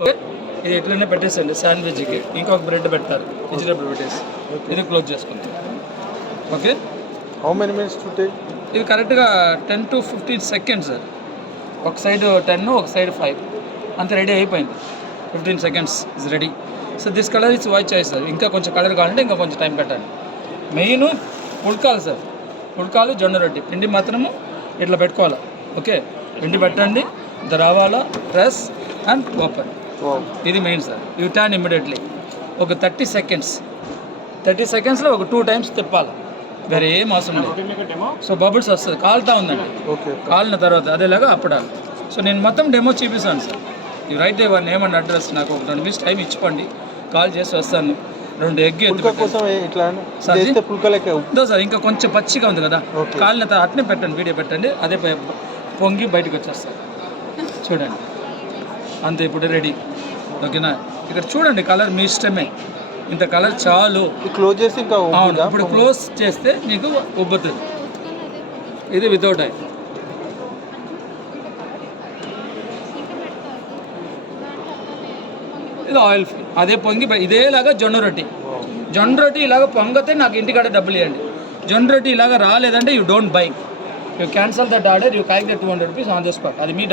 Okay. ఇది ఇట్లనే పెట్టేసండి శాండ్విచ్కి. ఇంకొక బ్రెడ్ పెట్టాలి వెజిటేబుల్ పెట్టేసి. ఇది క్లోజ్ చేసుకుంటాం okay? How many minutes to take ఇది కరెక్ట్గా ten to fifteen seconds sir. ఒక సైడ్ టెన్ ఒక సైడ్ ఫైవ్. అంత రెడీ అయిపోయింది. Fifteen seconds is ready. So this colour is watch choice sir. ఇంకా కొంచెం కలర్ కావాలంటే ఇంకా కొంచెం టైం పెట్టండి. మెయిన్ పుల్కాలు సార్. పుల్కాలు జొన్న రొట్టి. పిండి మాత్రము ఇట్లా పెట్టుకోవాలి. ఓకే? పిండి పెట్టండి. ఇది రావాలా. ప్రెస్ అండ్ ఓపెన్ ఇది main sir you turn immediately ఒక థర్టీ సెకండ్స్ థర్టీ సెకండ్స్లో ఒక టూ టైమ్స్ తిప్పాలి. వేరే ఏం అవసరం లేదు. సో బబుల్స్ వస్తుంది. కాలుతా ఉందండి. ఓకే కాలిన తర్వాత అదేలాగా అప్పడాలి. సో నేను మొత్తం డెమో చూపిస్తాను సార్ ఈ write one name and address నాకు ఒక రెండు మినిట్స్ టైం ఇచ్చిపోండి. కాల్ చేసి వస్తాను. రెండు ఎగ్ ఇట్లా సార్, ఇంకా కొంచెం పచ్చిగా ఉంది కదా. కాలిన తర్వాత అట్నే పెట్టండి వీడియో పెట్టండి. అదే పొంగి బయటకు వచ్చేస్తారు చూడండి. అంతే ఇప్పుడు రెడీ ఓకేనా ఇక్కడ చూడండి కలర్ మీ ఇష్టమే. ఇంత కలర్ చాలు. క్లోజ్ చేసి ఇంకా అవును? ఇప్పుడు క్లోజ్ చేస్తే నీకు ఉబ్బుతుంది ఇది వితౌట్ ఆయిల్ ఇది ఆయిల్ ఫ్రీ అదే పొంగి ఇదేలాగా జొన్న రొట్టి. జొన్న రొట్టి ఇలాగ పొంగతే నాకు ఇంటికాడ డబ్బులు ఇవ్వండి జొన్న రొట్టి ఇలాగ రాలేదంటే you don't buy you cancel that order you cack the two hundred rupees on the spot అది మీ